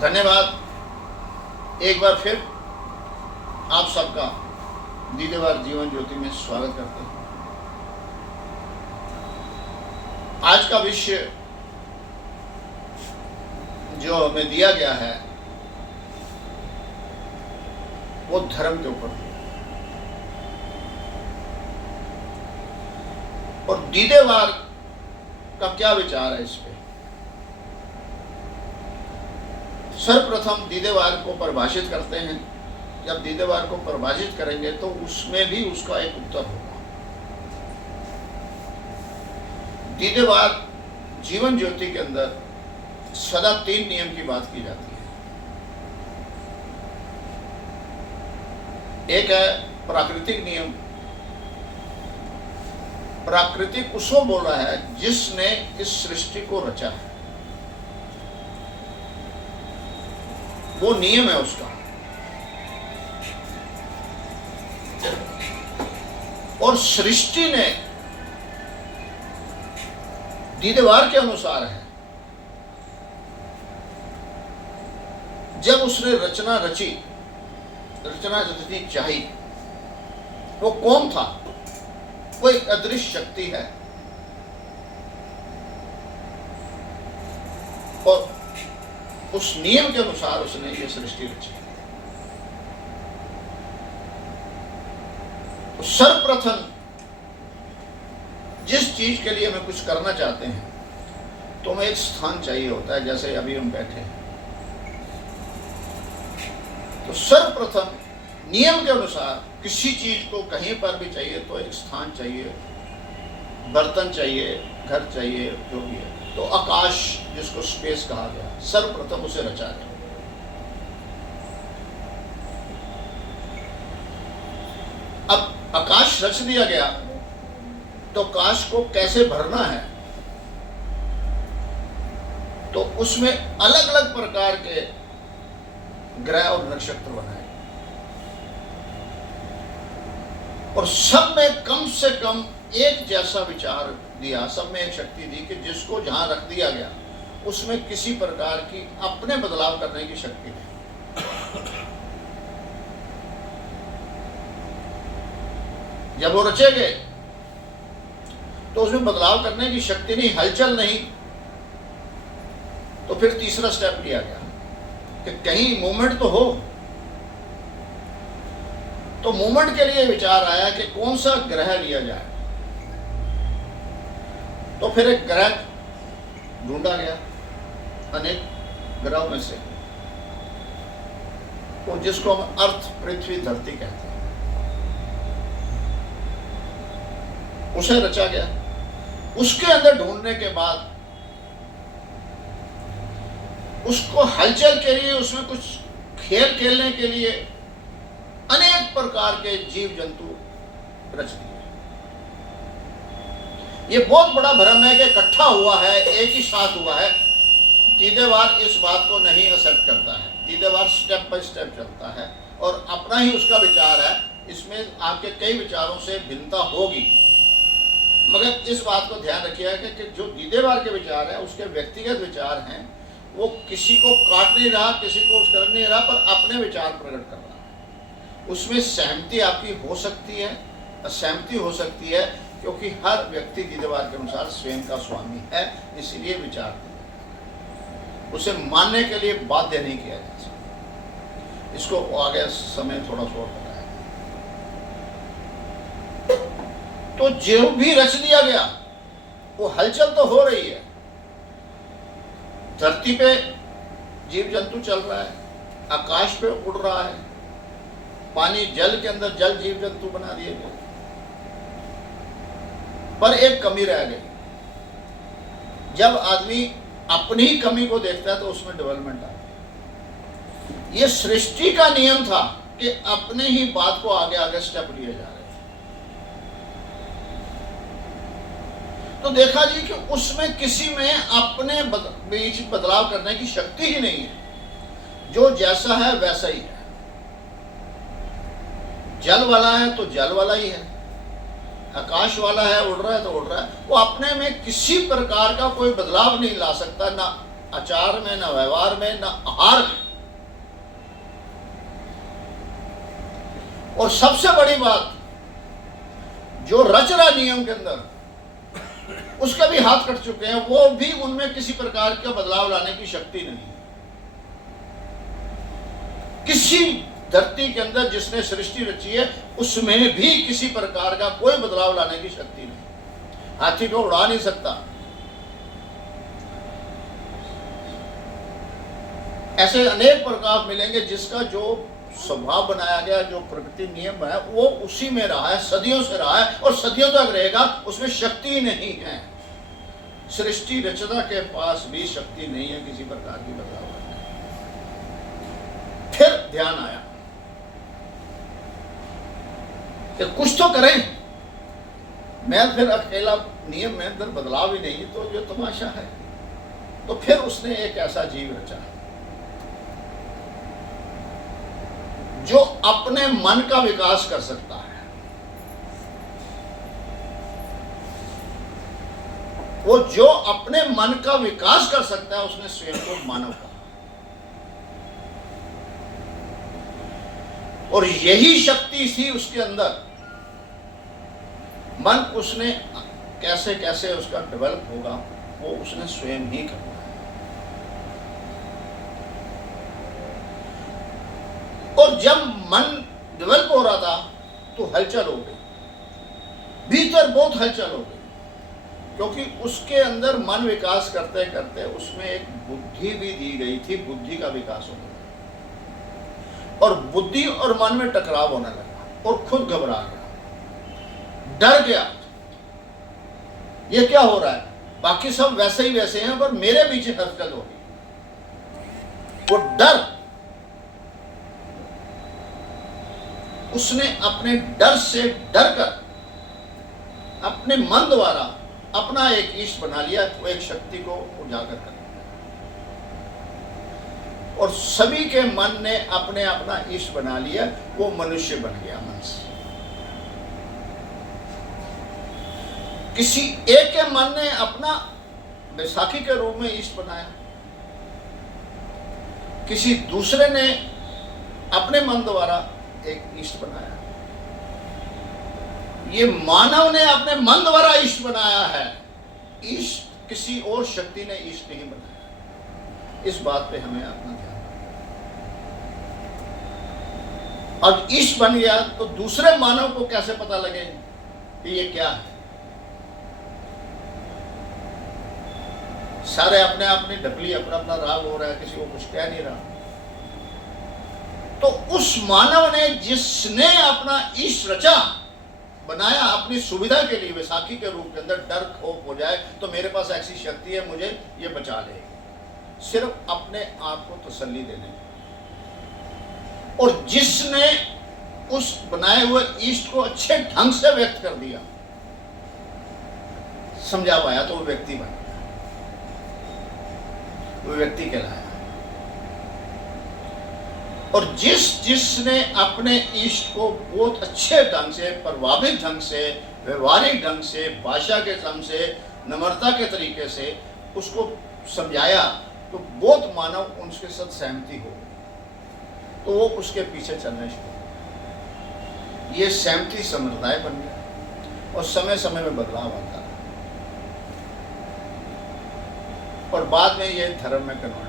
धन्यवाद। एक बार फिर आप सबका दीदेवार जीवन ज्योति में स्वागत करते हैं। आज का विषय जो हमें दिया गया है वो धर्म के ऊपर दिया और दीदेवार का क्या विचार है इस पे। सर्वप्रथम दीदेवार को परिभाषित करते हैं। जब दीदेवार को परिभाषित करेंगे तो उसमें भी उसका एक उत्तर होगा। दीदेवार जीवन ज्योति के अंदर सदा 3 नियम की बात की जाती है। एक है प्राकृतिक नियम। प्राकृतिक उसको बोल रहा है जिसने इस सृष्टि को रचा है, वो नियम है उसका। और सृष्टि ने दीदेवार के अनुसार है। जब उसने रचना रचनी चाहिए, वो कौन था? वो एक अदृश्य शक्ति है और उस नियम के अनुसार उसने ये सृष्टि रची। तो सर्वप्रथम जिस चीज के लिए हमें कुछ करना चाहते हैं तो हमें एक स्थान चाहिए होता है। जैसे अभी हम बैठे हैं तो सर्वप्रथम नियम के अनुसार किसी चीज को कहीं पर भी चाहिए तो एक स्थान चाहिए, बर्तन चाहिए, घर चाहिए, जो भी है। तो आकाश जिसको स्पेस कहा गया, सर्वप्रथम उसे रचा गया। अब आकाश रच दिया गया तो आकाश को कैसे भरना है? तो उसमें अलग अलग प्रकार के ग्रह और नक्षत्र बनाए और सब में कम से कम एक जैसा विचार दिया। सब में एक शक्ति दी कि जिसको जहां रख दिया गया उसमें किसी प्रकार की अपने बदलाव करने की शक्ति नहीं। जब वो रचे गए तो उसमें बदलाव करने की शक्ति नहीं, हलचल नहीं। तो फिर तीसरा स्टेप लिया गया कि कहीं मूवमेंट तो हो। तो मूवमेंट के लिए विचार आया कि कौन सा ग्रह लिया जाए। तो फिर एक ग्रह ढूंढा गया अनेक ग्रहों में से, तो जिसको हम अर्थ, पृथ्वी, धरती कहते हैं, उसे रचा गया। उसके अंदर ढूंढने के बाद उसको हलचल के लिए, उसमें कुछ खेल खेलने के लिए अनेक प्रकार के जीव जंतु रच दिए। ये बहुत बड़ा भ्रम है कि इकट्ठा हुआ है, एक ही साथ हुआ है। दीदेवार इस बात को नहीं एक्सेप्ट करता है। दीदेवार स्टेप बाय स्टेप चलता है और अपना ही उसका विचार है। इसमें आपके कई विचारों से भिन्नता होगी, मगर इस बात को ध्यान रखिएगा कि जो दीदेवार के विचार है उसके व्यक्तिगत विचार हैं। वो किसी को काट नहीं रहा, किसी को कर नहीं रहा, पर अपने विचार प्रकट कर रहा है। उसमें सहमति आपकी हो सकती है, असहमति हो सकती है, क्योंकि हर व्यक्ति दीदेवार के अनुसार स्वयं का स्वामी है। इसीलिए विचार उसे मानने के लिए बाध्य नहीं किया जा सकता। इसको आगे समय थोड़ा सा बताया। तो जो भी रच दिया गया वो हलचल तो हो रही है। धरती पे जीव जंतु चल रहा है, आकाश पे उड़ रहा है, पानी, जल के अंदर जल जीव जंतु बना दिए गए। पर एक कमी रह गई। जब आदमी अपनी ही कमी को देखता है तो उसमें डेवलपमेंट आती है। ये सृष्टि का नियम था कि अपने ही बात को आगे आगे स्टेप लिए जा रहे थे। तो देखा जी कि उसमें किसी में अपने बीच बदलाव करने की शक्ति ही नहीं है। जो जैसा है वैसा ही है। जल वाला है तो जल वाला ही है, आकाश वाला है, उड़ रहा है तो उड़ रहा है। वो अपने में किसी प्रकार का कोई बदलाव नहीं ला सकता, ना आचार में, न व्यवहार में, न आहार में। और सबसे बड़ी बात, जो रच रहा नियम के अंदर, उसके भी हाथ कट चुके हैं, वो भी उनमें किसी प्रकार का बदलाव लाने की शक्ति नहीं है। किसी धरती के अंदर जिसने सृष्टि रची है, उसमें भी किसी प्रकार का कोई बदलाव लाने की शक्ति नहीं। हाथी को उड़ा नहीं सकता। ऐसे अनेक प्रकार मिलेंगे जिसका जो स्वभाव बनाया गया, जो प्रकृति नियम है, वो उसी में रहा है, सदियों से रहा है और सदियों तक रहेगा। उसमें शक्ति नहीं है। सृष्टि रचना के पास भी शक्ति नहीं है किसी प्रकार की बदलाव करने। फिर ध्यान आया कि कुछ तो करें। मैं फिर अकेला नियम में अंदर बदलाव ही नहीं, तो ये तमाशा है। तो फिर उसने एक ऐसा जीव रचा जो अपने मन का विकास कर सकता है। वो जो अपने मन का विकास कर सकता है, उसने स्वयं को मानव कहा। और यही शक्ति थी उसके अंदर। मन उसने कैसे कैसे उसका डेवलप होगा, वो उसने स्वयं ही करना है। और जब मन डेवलप हो रहा था तो हलचल हो गई, भीतर बहुत हलचल हो गई, क्योंकि उसके अंदर मन विकास करते करते उसमें एक बुद्धि भी दी गई थी। बुद्धि का विकास हो गया और बुद्धि और मन में टकराव होने लगा और खुद घबरा गया, डर गया। ये क्या हो रहा है? बाकी सब वैसे ही वैसे हैं, पर मेरे पीछे हलचल हो गई। वो डर, उसने अपने डर से डर कर अपने मन द्वारा अपना एक इष्ट बना लिया। वो एक शक्ति को उजागर कर दिया और सभी के मन ने अपने अपना इष्ट बना लिया। वो मनुष्य बन गया मन से। किसी एक के मन ने अपना बैसाखी के रूप में इष्ट बनाया, किसी दूसरे ने अपने मन द्वारा एक इष्ट बनाया। ये मानव ने अपने मन द्वारा इष्ट बनाया है। इष्ट किसी और शक्ति ने इष्ट नहीं बनाया। इस बात पे हमें अपना ध्यान। अब इष्ट बन गया तो दूसरे मानव को कैसे पता लगे कि ये क्या है? सारे अपने अपनी ढकली, अपना अपना राग हो रहा है, किसी को कुछ कह नहीं रहा। तो उस मानव ने जिसने अपना इष्ट रचा बनाया अपनी सुविधा के लिए, वैसाखी के रूप के अंदर, डर खौफ हो जाए तो मेरे पास ऐसी शक्ति है, मुझे ये बचा लेगी, सिर्फ अपने आप को तसल्ली देने। और जिसने उस बनाए हुए इष्ट को अच्छे ढंग से व्यक्त कर दिया, समझा पाया, तो वो व्यक्ति बन गया, वो व्यक्ति कहलाया। और जिसने अपने इष्ट को बहुत अच्छे ढंग से, प्रभावित ढंग से, व्यवहारिक ढंग से, भाषा के ढंग से, नम्रता के तरीके से उसको समझाया, तो बहुत मानव उनके साथ सहमति हो, तो वो उसके पीछे चलने शुरू। ये सहमति समुदाय बन गया और समय समय में बदलाव आता है और बाद में ये धर्म में कन्वर्ट।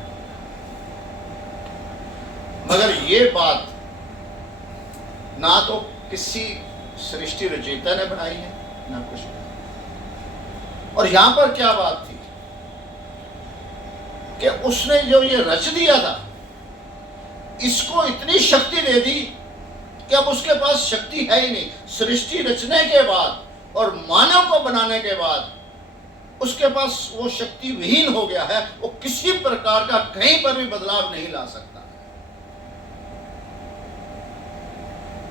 मगर ये बात ना तो किसी सृष्टि रचयिता ने बनाई है, ना कुछ नहीं। और यहां पर क्या बात थी कि उसने जो ये रच दिया था, इसको इतनी शक्ति दे दी कि अब उसके पास शक्ति है ही नहीं। सृष्टि रचने के बाद और मानव को बनाने के बाद उसके पास वो शक्ति विहीन हो गया है। वो किसी प्रकार का कहीं पर भी बदलाव नहीं ला सकता।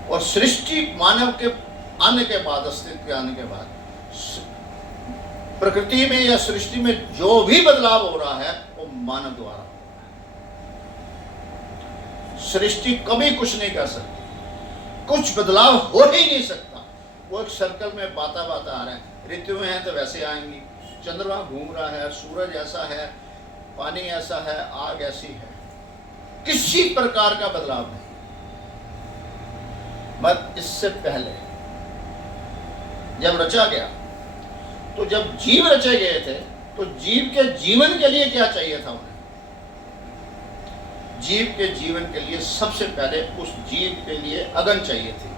और सृष्टि मानव के आने के बाद, अस्तित्व के आने के बाद, प्रकृति में या सृष्टि में जो भी बदलाव हो रहा है वो मानव द्वारा हो रहा है। सृष्टि कभी कुछ नहीं कर सकती, कुछ बदलाव हो ही नहीं सकता। वो एक सर्कल में बाता बाता आ रहा है। ऋतु में है तो वैसे आएंगी, चंद्रमा घूम रहा है, सूरज ऐसा है, पानी ऐसा है, आग ऐसी है, किसी प्रकार का बदलाव नहीं। बस इससे पहले जब रचा गया, तो जब जीव रचे गए थे, तो जीव के जीवन के लिए क्या चाहिए था उन्हें? जीव के जीवन के लिए सबसे पहले उस जीव के लिए अगन चाहिए थी,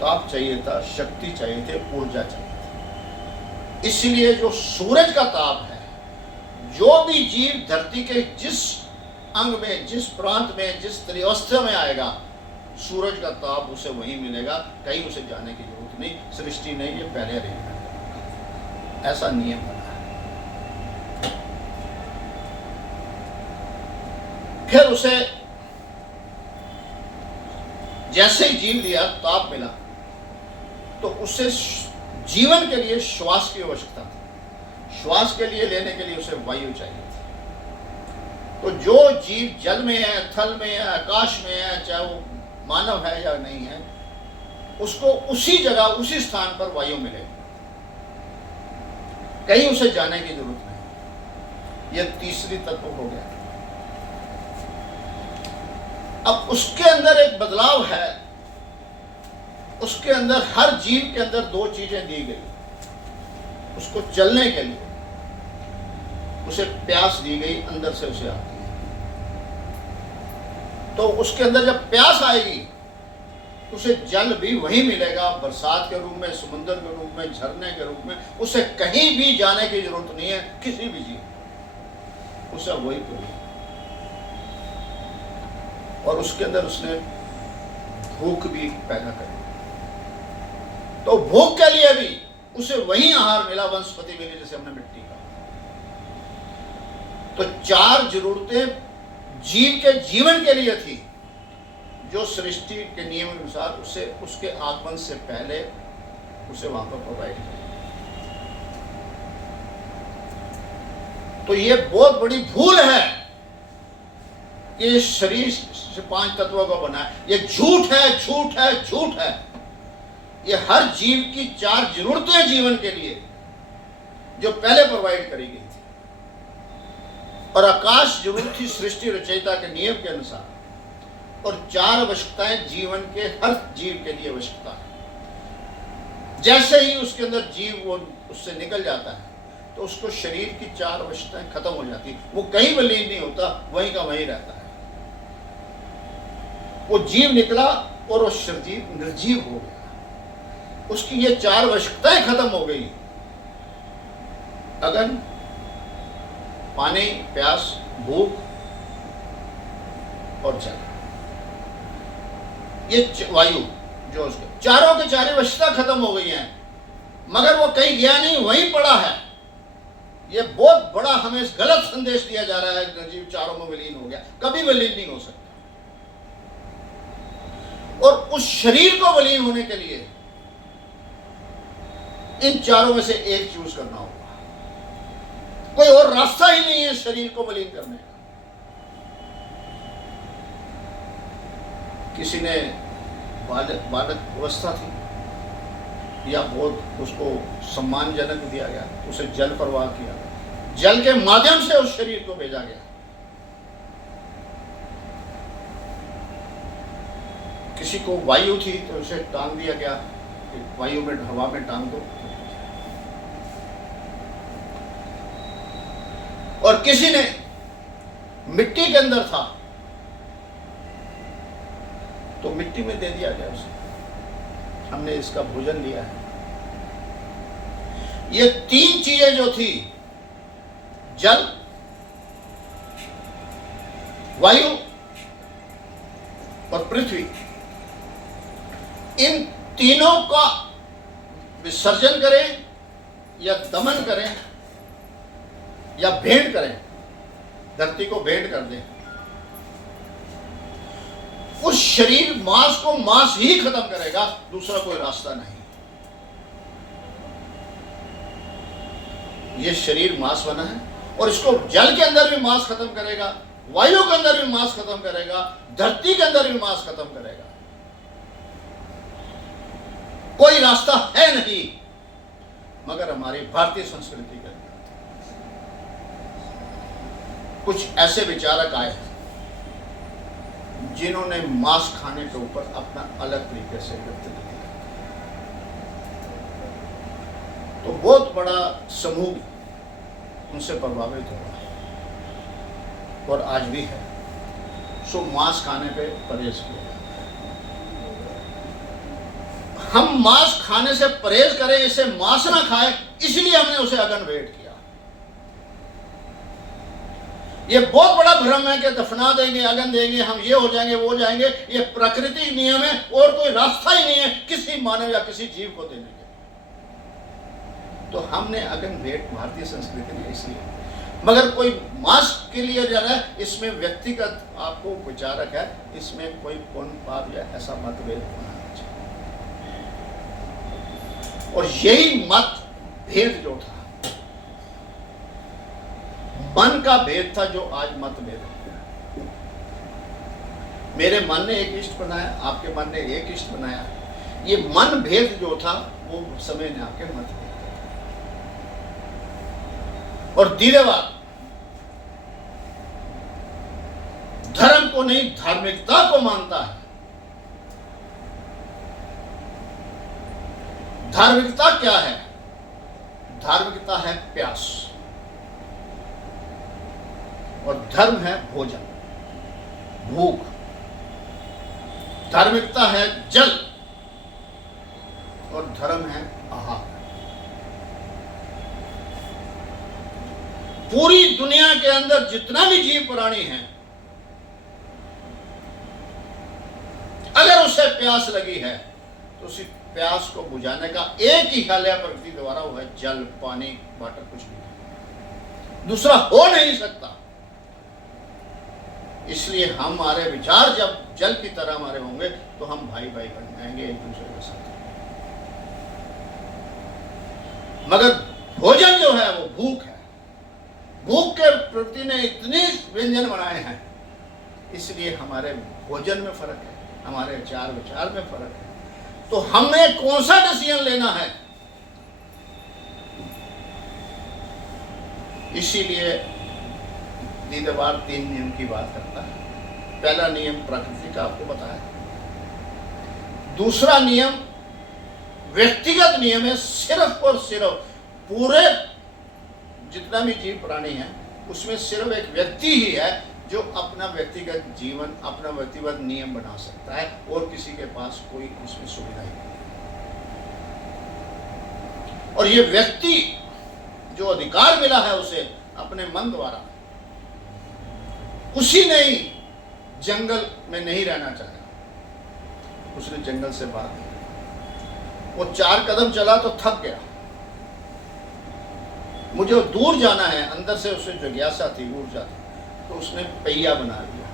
ताप चाहिए था, शक्ति चाहिए थे, ऊर्जा चाहिए थी। इसलिए जो सूरज का ताप है, जो भी जीव धरती के जिस अंग में, जिस प्रांत में, जिस त्रिअवस्था में आएगा, सूरज का ताप उसे वहीं मिलेगा, कहीं उसे जाने की जरूरत नहीं। सृष्टि ने ये पहले रहेगा, ऐसा नियम बना है। फिर उसे जैसे ही जीव लिया, ताप मिला, तो उसे जीवन के लिए श्वास की आवश्यकता थी। श्वास के लिए, लेने के लिए उसे वायु चाहिए थी। तो जो जीव जल में है, थल में है, आकाश में है, चाहे वो मानव है या नहीं है, उसको उसी जगह, उसी स्थान पर वायु मिले, कहीं उसे जाने की जरूरत नहीं। यह तीसरी तत्व हो गया। अब उसके अंदर एक बदलाव है। उसके अंदर, हर जीव के अंदर दो चीजें दी गई उसको चलने के लिए। उसे प्यास दी गई, अंदर से उसे आती है। तो उसके अंदर जब प्यास आएगी, उसे जल भी वही मिलेगा, बरसात के रूप में, समुद्र के रूप में, झरने के रूप में। उसे कहीं भी जाने की जरूरत नहीं है, किसी भी जीव, उसे वही पूरी। और उसके अंदर उसने भूख भी पैदा करी। तो भूख के लिए भी उसे वही आहार मिला, वनस्पति मिली, जैसे हमने मिट्टी का। तो चार जरूरतें जीव के जीवन के लिए थी, जो सृष्टि के नियम अनुसार उसे उसके आगमन से पहले उसे वहां पर प्रोवाइड किया। तो ये बहुत बड़ी भूल है कि ये शरीर से 5 तत्वों का बना है। ये झूठ है, झूठ है, झूठ है। ये हर जीव की 4 जरूरतें जीवन के लिए जो पहले प्रोवाइड करी गई थी। और आकाश जरूरत थी सृष्टि रचयिता के नियम के अनुसार। और 4 आवश्यकताएं जीवन के हर जीव के लिए आवश्यकता है। जैसे ही उसके अंदर जीव वो उससे निकल जाता है, तो उसको शरीर की 4 आवश्यकताएं खत्म हो जाती। वो कहीं विलीन नहीं होता, वहीं का वहीं रहता है। वो जीव निकला और वो शरीर निर्जीव हो गया। उसकी ये 4 आवश्यकताएं खत्म हो गई। अगन, पानी, प्यास, भूख और जल। ये वायु जो उसके चारों के 4 आवश्यकता खत्म हो गई हैं, मगर वो कहीं गया नहीं, वहीं पड़ा है। ये बहुत बड़ा हमें गलत संदेश दिया जा रहा है, जीव चारों में विलीन हो गया। कभी विलीन नहीं हो सकता। और उस शरीर को विलीन होने के लिए इन चारों में से एक चूज करना होगा। कोई और रास्ता ही नहीं है शरीर को विलीन करने का। किसी ने बालक अवस्था थी या बहुत उसको सम्मानजनक दिया गया, उसे जल प्रवाह किया गया, जल के माध्यम से उस शरीर को भेजा गया। किसी को वायु थी तो उसे टांग दिया गया, वायु में, हवा में टांग दो। और किसी ने मिट्टी के अंदर था तो मिट्टी में दे दिया गया उसे। हमने इसका भोजन लिया है। ये 3 चीजें जो थी, जल, वायु और पृथ्वी, इन तीनों का विसर्जन करें या दमन करें या भेंट करें, धरती को भेंट कर दें, उस शरीर मांस को मांस ही खत्म करेगा, दूसरा कोई रास्ता नहीं। ये शरीर मांस बना है और इसको जल के अंदर भी मांस खत्म करेगा, वायु के अंदर भी मांस खत्म करेगा, धरती के अंदर भी मांस खत्म करेगा। कोई रास्ता है नहीं मगर हमारी भारतीय संस्कृति के अंदर। कुछ ऐसे विचारक आए जिन्होंने मांस खाने के ऊपर अपना अलग तरीके से व्यक्तित्व दिया। तो बहुत बड़ा समूह उनसे प्रभावित हुआ और आज भी है। सो मांस खाने पे परहेज किया। हम मांस खाने से परहेज करें, इसे मांस ना खाए, इसलिए हमने उसे अगन भेंट किया। ये बहुत बड़ा भ्रम है कि दफना देंगे, अगन देंगे, हम ये हो जाएंगे, वो हो जाएंगे। ये प्रकृति नियम है और कोई रास्ता ही नहीं है किसी मानव या किसी जीव को देने के। तो हमने अगन भेंट भारतीय संस्कृति में इसलिए, मगर कोई मांस के लिए जा रहा है, इसमें व्यक्तिगत आपको विचारक है, इसमें कोई पुण्य पाप या ऐसा मतभेद होना नहीं चाहिए। और यही मत भेद जो था, मन का भेद था, जो आज मतभेद है। मेरे मन ने एक इष्ट बनाया, आपके मन ने एक इष्ट बनाया। ये मन भेद जो था वो समय ने आपके मत भेद। और धीरेवाद धर्म को नहीं, धार्मिकता को मानता है। धार्मिकता क्या है? धार्मिकता है प्यास और धर्म है भोजन, भूख। धार्मिकता है जल और धर्म है आहार। पूरी दुनिया के अंदर जितना भी जीव प्राणी है, अगर उसे प्यास लगी है तो उसी प्यास को बुझाने का एक ही हल है प्रकृति द्वारा, वो है जल, पानी, वाटर। कुछ भी दूसरा हो नहीं सकता। इसलिए हमारे विचार जब जल की तरह हमारे होंगे तो हम भाई भाई बन जाएंगे एक दूसरे के साथ। मगर भोजन जो है वो भूख है। भूख के प्रकृति ने इतने व्यंजन बनाए हैं, इसलिए हमारे भोजन में फर्क है, हमारे विचार में फर्क है। तो हमें कौन सा डिसीजन लेना है? इसीलिए दीदवार 3 नियम की बात करता है। पहला नियम प्रकृति का आपको बताया। दूसरा नियम व्यक्तिगत नियम है। सिर्फ और सिर्फ पूरे जितना भी जीव प्राणी है उसमें सिर्फ एक व्यक्ति ही है जो अपना व्यक्तिगत जीवन, अपना व्यक्तिगत नियम बना सकता है और किसी के पास कोई उसमें सुविधा नहीं। और ये व्यक्ति जो अधिकार मिला है उसे अपने मन द्वारा, उसी ने ही जंगल में नहीं रहना चाहा। उसने जंगल से बाहर निकला। वो 4 कदम चला तो थक गया। मुझे दूर जाना है, अंदर से उसे जिज्ञासा थी, ऊर्जा थी, तो उसने पहिया बना लिया।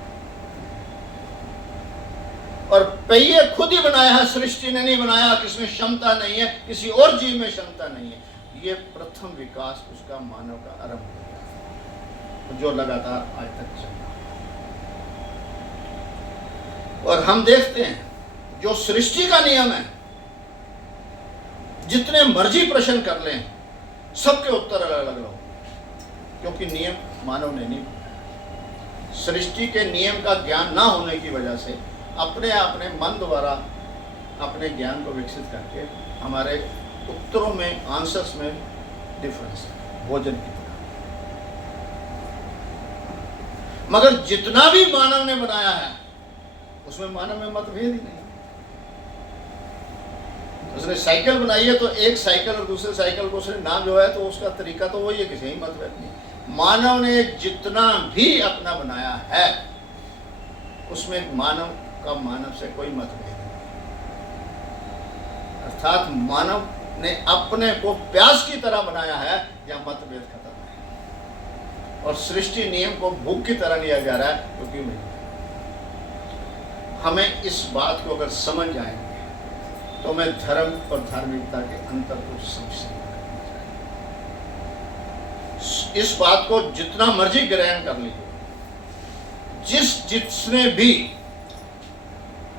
और पहिए खुद ही बनाया है, सृष्टि ने नहीं बनाया। किसमें क्षमता नहीं है, किसी और जीव में क्षमता नहीं है। ये प्रथम विकास उसका मानव का आरंभ हो गया, जो लगातार आज तक चल रहा है। और हम देखते हैं जो सृष्टि का नियम है, जितने मर्जी प्रश्न कर लें, सबके उत्तर अलग अलग हो, क्योंकि नियम मानव ने नहीं बनाया। सृष्टि के नियम का ज्ञान ना होने की वजह से अपने मन द्वारा अपने ज्ञान को विकसित करके हमारे उत्तरों में, आंसर्स में डिफरेंस है, भोजन की तरह। मगर जितना भी मानव ने बनाया है उसमें मानव में मतभेद ही नहीं। उसने साइकिल बनाई है तो एक साइकिल और दूसरे साइकिल को उसने नाम जो है तो उसका तरीका तो वही है, किसी ही मतभेद नहीं। मानव ने जितना भी अपना बनाया है उसमें मानव का मानव से कोई मतभेद नहीं। अर्थात मानव ने अपने को प्यास की तरह बनाया है, या मतभेद खत्म है। और सृष्टि नियम को भूख की तरह लिया जा रहा है, क्योंकि हमें इस बात को अगर समझ जाएंगे तो हमें धर्म और धार्मिकता के अंतर को समझ सकते हैं। इस बात को जितना मर्जी ग्रहण कर लीजिए। जिसने भी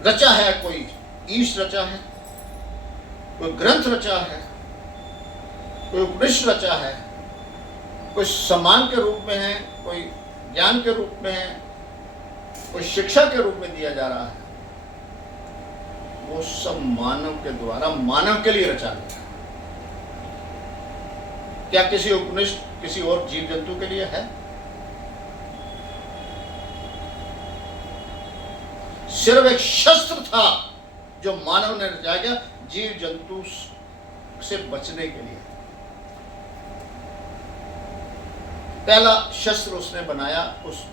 रचा है, कोई ईश रचा है, कोई ग्रंथ रचा है, कोई उपनिषद रचा है, कोई सम्मान के रूप में है, कोई ज्ञान के रूप में है, कोई शिक्षा के रूप में दिया जा रहा है, वो सब मानव के द्वारा मानव के लिए रचा गया। क्या किसी उपनिषद किसी और जीव जंतु के लिए है? सिर्फ एक शस्त्र था जो मानव ने रचा गया जीव जंतु से बचने के लिए। पहला शस्त्र उसने बनाया उस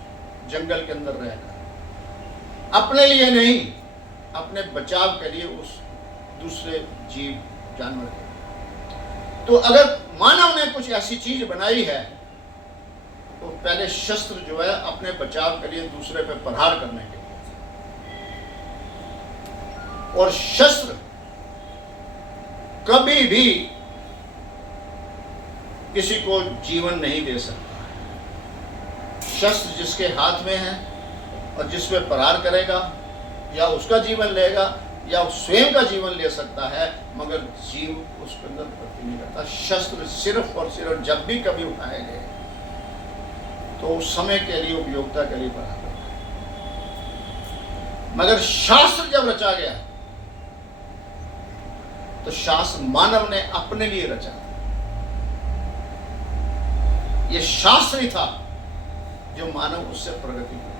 जंगल के अंदर रहकर, अपने लिए नहीं, अपने बचाव के लिए उस दूसरे जीव जानवर के। तो अगर मानव ने कुछ ऐसी चीज बनाई है तो पहले शस्त्र जो है अपने बचाव के लिए दूसरे पे प्रहार करने के लिए, और शस्त्र कभी भी किसी को जीवन नहीं दे सकता। शस्त्र जिसके हाथ में है और जिस पे प्रहार करेगा या उसका जीवन लेगा या स्वयं का जीवन ले सकता है, मगर जीव उसके अंदर प्रति नहीं करता। शस्त्र सिर्फ और सिर्फ जब भी कभी उठाए गए तो समय के लिए, उपयोगिता के लिए प्रहार करता है। मगर शास्त्र जब रचा गया तो शास्त्र मानव ने अपने लिए रचा। ये शास्त्र ही था जो मानव उससे प्रगति कर।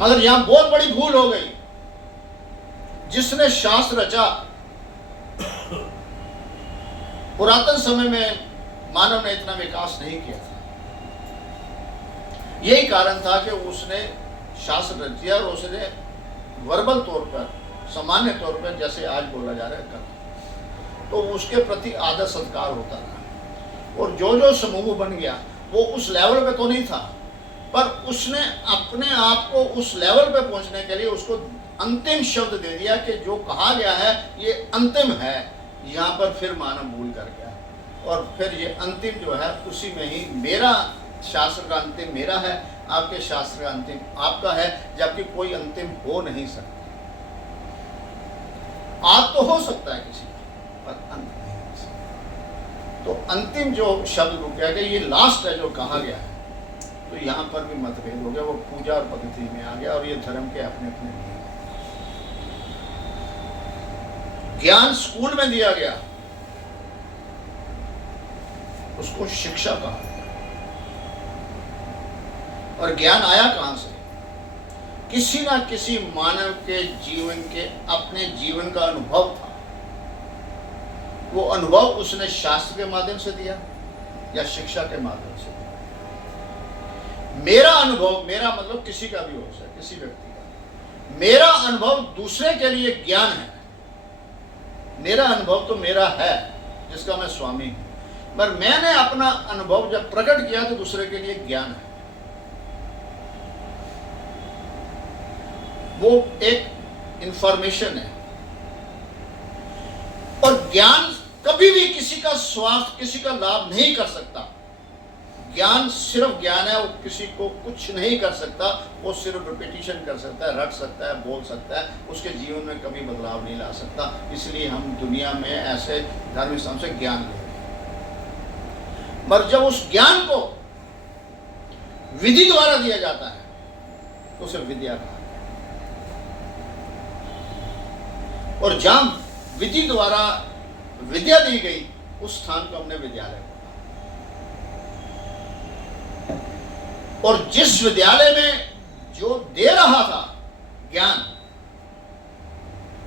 मगर यहां बहुत बड़ी भूल हो गई। जिसने शास्त्र रचा, पुरातन समय में मानव ने इतना विकास नहीं किया था। यही कारण था कि उसने शास्त्र रच दिया और उसने वर्बल तौर पर, सामान्य तौर पर जैसे आज बोला जा रहा है कर, तो उसके प्रति आदर सत्कार होता था। और जो जो समूह बन गया वो उस लेवल पे तो नहीं था, पर उसने अपने आप को उस लेवल पे पहुंचने के लिए उसको अंतिम शब्द दे दिया कि जो कहा गया है ये अंतिम है। यहाँ पर फिर मानव भूल कर गया, और फिर ये अंतिम जो है उसी में ही, मेरा शास्त्र का अंतिम मेरा है, आपके शास्त्र का अंतिम आपका है, जबकि कोई अंतिम हो नहीं सकता। आज तो हो सकता है किसी का, पर अंत नहीं हो सकता। तो अंतिम जो शब्द रुक गया कि ये लास्ट है जो कहा गया है, तो यहाँ पर भी मतभेद हो गया। वो पूजा और पद्धति में आ गया, और ये धर्म के अपने अपने नियम। ज्ञान स्कूल में दिया गया, उसको शिक्षा कहा गया। और ज्ञान आया कहां से? किसी ना किसी मानव के जीवन के अपने जीवन का अनुभव था। वो अनुभव उसने शास्त्र के माध्यम से दिया या शिक्षा के माध्यम से दिया। मेरा अनुभव, मेरा मतलब किसी का भी हो सकता है, किसी व्यक्ति का। मेरा अनुभव दूसरे के लिए ज्ञान है। मेरा अनुभव तो मेरा है जिसका मैं स्वामी हूं, पर मैंने अपना अनुभव जब प्रकट किया तो दूसरे के लिए ज्ञान है। वो एक इंफॉर्मेशन है। और ज्ञान कभी भी किसी का स्वार्थ, किसी का लाभ नहीं कर सकता। ज्ञान सिर्फ ज्ञान है, वो किसी को कुछ नहीं कर सकता। वो सिर्फ रिपीटिशन कर सकता है, रट सकता है, बोल सकता है, उसके जीवन में कभी बदलाव नहीं ला सकता। इसलिए हम दुनिया में ऐसे धार्मिक संस्थान से ज्ञान ले रहे हैं। मगर जब उस ज्ञान को विधि द्वारा दिया जाता है तो उसे विद्या कहा। और जहां विधि द्वारा विद्या दी गई उस स्थान को हमने विद्यालय कहा। और जिस विद्यालय में जो दे रहा था ज्ञान,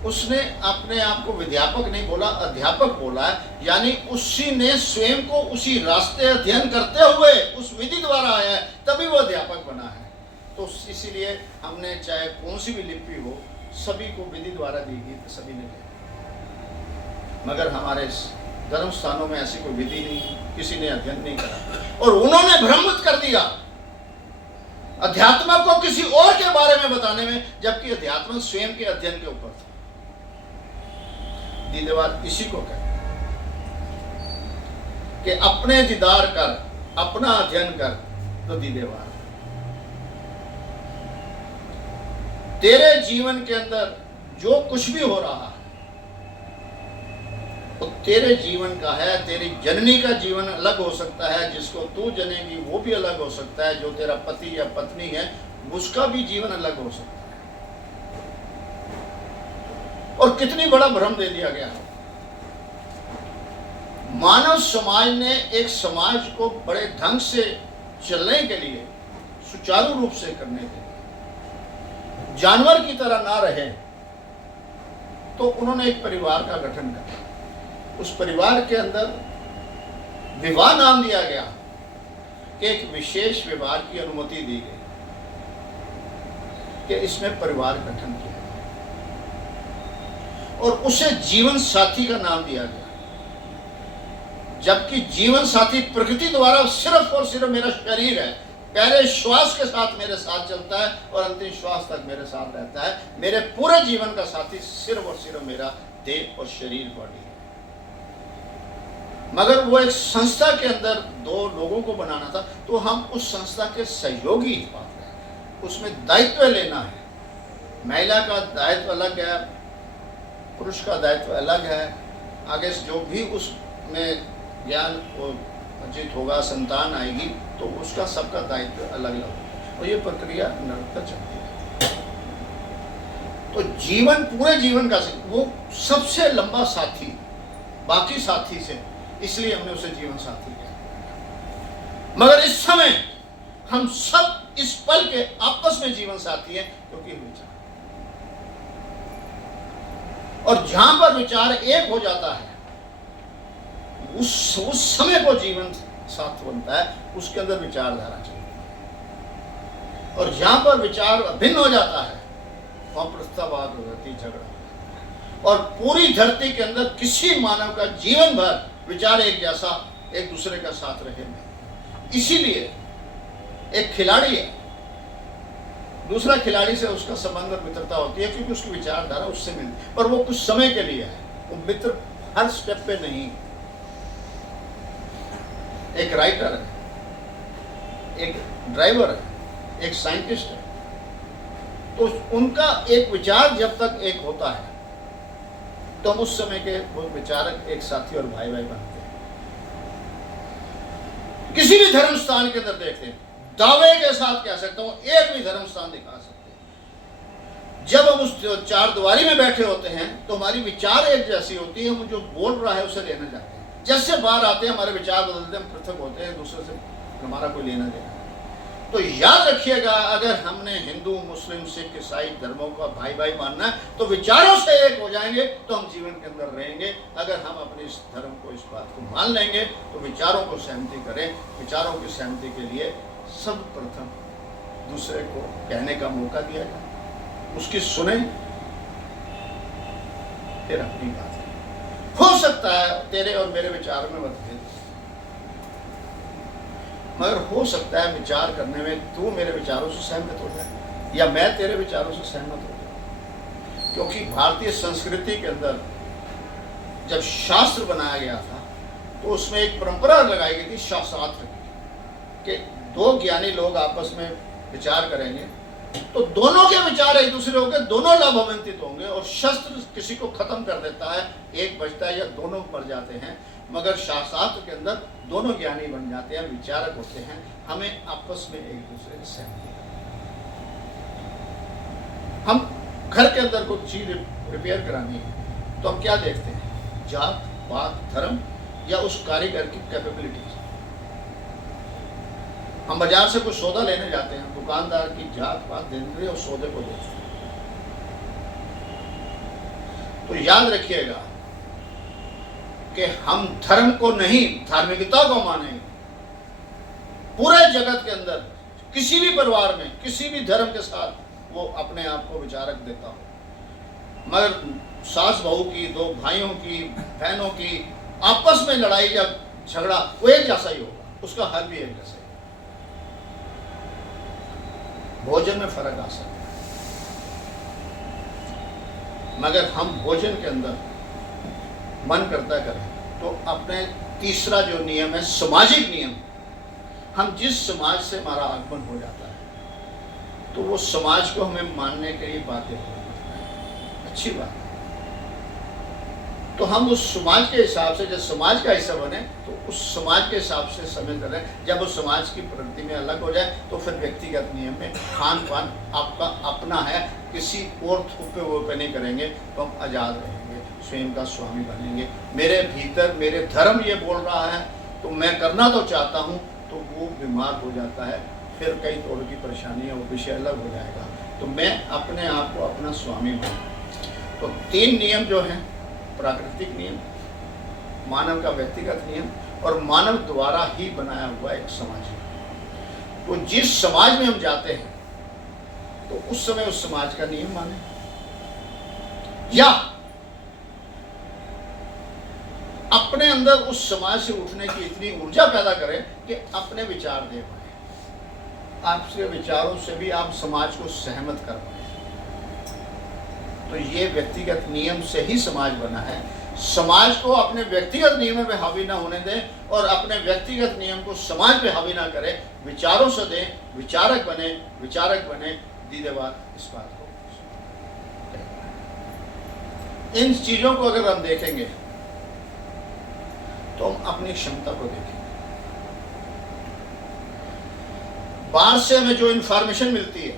उसने अपने आप को विद्यापक नहीं बोला, अध्यापक बोला है। यानी उसी ने स्वयं को उसी रास्ते अध्ययन करते हुए उस विधि द्वारा आया है, तभी वो अध्यापक बना है। तो इसीलिए हमने चाहे कौन सी भी लिपि हो, सभी को विधि द्वारा दी गई, तो सभी ने लिया। मगर हमारे धर्म स्थानों में ऐसी कोई विधि नहीं, किसी ने अध्ययन नहीं करा, और उन्होंने भ्रमित कर दिया अध्यात्म को किसी और के बारे में बताने में, जबकि अध्यात्म स्वयं के अध्ययन के ऊपर था। दीदेवाद इसी को कहते हैं कि अपने दीदार कर, अपना अध्ययन कर, तो दीदेवाद। तेरे जीवन के अंदर जो कुछ भी हो रहा है, वो तेरे जीवन का है। तेरी जननी का जीवन अलग हो सकता है, जिसको तू जनेगी वो भी अलग हो सकता है। जो तेरा पति या पत्नी है उसका भी जीवन अलग हो सकता है। और कितनी बड़ा भ्रम दे दिया गया। मानव समाज ने एक समाज को बड़े ढंग से चलने के लिए, सुचारू रूप से करने के लिए, जानवर की तरह ना रहे, तो उन्होंने एक परिवार का गठन किया। उस परिवार के अंदर विवाह नाम दिया गया कि एक विशेष विवाह की अनुमति दी गई कि इसमें परिवार गठन किया, और उसे जीवन साथी का नाम दिया गया। जबकि जीवन साथी प्रकृति द्वारा सिर्फ और सिर्फ मेरा शरीर है। पहले श्वास के साथ मेरे साथ चलता है और अंतिम श्वास तक मेरे साथ रहता है। मेरे पूरे जीवन का साथी सिर्फ और सिर्फ मेरा देह और शरीर, बॉडी है। मगर वो एक संस्था के अंदर दो लोगों को बनाना था, तो हम उस संस्था के सहयोगी पात्र हैं। उसमें दायित्व लेना है। महिला का दायित्व अलग है, पुरुष का दायित्व अलग है। आगे जो भी उसमें ज्ञान अर्जित होगा, संतान आएगी, तो उसका सबका दायित्व अलग अलग होगा, और ये प्रक्रिया निरंतर चलती है। तो जीवन, पूरे जीवन का वो सबसे लंबा साथी बाकी साथी से, इसलिए हमने उसे जीवन साथी किया। मगर इस समय हम सब इस पल के आपस में जीवन साथी हैं, क्योंकि विचार, और जहां पर विचार एक हो जाता है, उस समय को जीवन साथ बनता है, उसके अंदर विचारधारा चलती है। और जहां पर विचार भिन्न हो जाता है, वहां प्रस्ताववाद हो जाती, झगड़ा। और पूरी धरती के अंदर किसी मानव का जीवन भर विचार एक जैसा, एक दूसरे का साथ रहे नहीं। इसीलिए एक खिलाड़ी है, दूसरा खिलाड़ी से उसका संबंध और मित्रता होती है, क्योंकि उसकी विचारधारा उससे मिलती है, पर वो कुछ समय के लिए है। वो मित्र हर स्टेप पे नहीं। एक राइटर है, एक ड्राइवर है, एक साइंटिस्ट है, तो उनका एक विचार जब तक एक होता है, तो हम उस समय के वो विचारक एक साथी और भाई भाई बनते हैं। किसी भी धर्म स्थान के अंदर देखते हैं, दावे के साथ कह सकता हूं, एक भी धर्म स्थान दिखा सकते हैं। जब हम उस चार दीवारी में बैठे होते हैं, तो हमारी विचार एक जैसी होती है। हम जो बोल रहा है उसे लेना चाहते हैं। जैसे बाहर आते हैं, हमारे विचार बदलते हैं, पृथक होते हैं, दूसरे से हमारा कोई लेना देना। तो याद रखिएगा, अगर हमने हिंदू, मुस्लिम, सिख, ईसाई धर्मों का भाई भाई मानना है, तो विचारों से एक हो जाएंगे, तो हम जीवन के अंदर रहेंगे। अगर हम अपने इस धर्म को, इस बात को मान लेंगे, तो विचारों को सहमति करें। विचारों की सहमति के लिए सब प्रथम दूसरे को कहने का मौका दिया जाए, उसकी सुने, फिर अपनी बात। हो सकता है तेरे और मेरे विचार में मतभेद, मगर हो सकता है विचार करने में तू मेरे विचारों से सहमत हो जाए, या मैं तेरे विचारों से सहमत हो जाए। क्योंकि भारतीय संस्कृति के अंदर जब शास्त्र बनाया गया था, तो उसमें एक परंपरा लगाई गई थी शास्त्रार्थ की, कि दो ज्ञानी लोग आपस में विचार करेंगे, तो दोनों के विचार एक दूसरे होंगे, दोनों लाभान्वित होंगे, और शस्त्र किसी को खत्म कर देता है, एक बचता है या दोनों मर जाते हैं। मगर शास्त्रार्थ के अंदर दोनों ज्ञानी बन जाते हैं, विचारक होते हैं। हमें आपस में एक दूसरे से सहमति, हम घर के अंदर कोई चीज रिपेयर करानी है, तो हम क्या देखते हैं? जात, पात, धर्म, या उस कारीगर की कैपेबिलिटी। हम बाजार से कुछ सौदा लेने जाते हैं, दुकानदार की जात पात देने और सौदे को देखते हैं। तो याद रखिएगा कि हम धर्म को नहीं, धार्मिकता को मानेंगे। पूरे जगत के अंदर किसी भी परिवार में, किसी भी धर्म के साथ वो अपने आप को विचारक देता हो, मगर सास बहू की, दो भाइयों की, बहनों की आपस में लड़ाई या झगड़ा, वो एक जैसा ही होगा, उसका हल भी एक जैसा ही। भोजन में फर्क आ सकता है, मगर हम भोजन के अंदर मन करता करें, तो अपने तीसरा जो नियम है, सामाजिक नियम, हम जिस समाज से हमारा आगमन हो जाता है, तो वो समाज को हमें मानने के लिए बातें होती हैं, अच्छी बात है। तो हम उस समाज के हिसाब से, जब समाज का हिस्सा बने तो उस समाज के हिसाब से समय करें। जब उस समाज की प्रकृति में अलग हो जाए तो फिर व्यक्तिगत नियम में खान पान आपका अपना है, किसी और थोपे वो पे नहीं करेंगे, तो हम आज़ाद रहेंगे, स्वयं का स्वामी बनेंगे। मेरे भीतर मेरे धर्म ये बोल रहा है तो मैं करना तो चाहता हूँ, तो वो बीमार हो जाता है, फिर कई तौर की परेशानियाँ, वो विषय अलग हो जाएगा। तो मैं अपने आप को अपना स्वामी बनूँ। तो 3 नियम जो हैं, प्राकृतिक नियम, मानव का व्यक्तिगत नियम और मानव द्वारा ही बनाया हुआ एक समाज। तो जिस समाज में हम जाते हैं तो उस समय उस समाज का नियम माने, या अपने अंदर उस समाज से उठने की इतनी ऊर्जा पैदा करें कि अपने विचार दे पाए, आपके विचारों से भी आप समाज को सहमत कर पाए। तो ये व्यक्तिगत नियम से ही समाज बना है। समाज को अपने व्यक्तिगत नियमों पे हावी ना होने दें और अपने व्यक्तिगत नियम को समाज पे हावी ना करें, विचारों से दें, विचारक बने दीदेवार इस बात को। इन चीजों को अगर हम देखेंगे तो हम अपनी क्षमता को देखेंगे। बाहर से हमें जो इन्फॉर्मेशन मिलती है,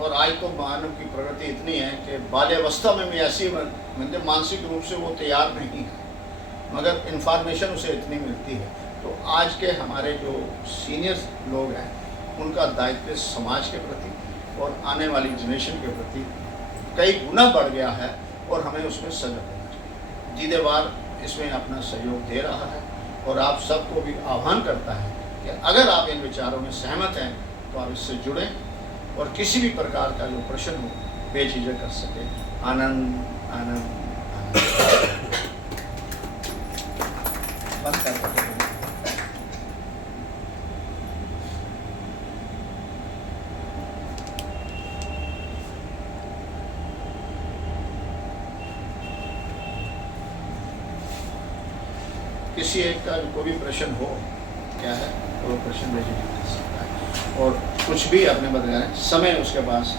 और आज तो मानव की प्रगति इतनी है कि बाल्यावस्था में भी ऐसी मतलब मानसिक रूप से वो तैयार नहीं है, मगर इन्फॉर्मेशन उसे इतनी मिलती है। तो आज के हमारे जो सीनियर लोग हैं उनका दायित्व समाज के प्रति और आने वाली जनरेशन के प्रति कई गुना बढ़ गया है, और हमें उसमें सजग होना चाहिए। दीदेवार इसमें अपना सहयोग दे रहा है और आप सबको भी आह्वान करता है कि अगर आप इन विचारों में सहमत हैं तो आप इससे जुड़ें और किसी भी प्रकार का जो प्रश्न हो बेझिझक कर सके। आनंद आनंद आनंद। बंद कर दो। किसी एक का कोई भी प्रश्न हो, क्या है, तो प्रश्न बेझिझक कर सकता है और कुछ भी अपने बताएं, समय उसके पास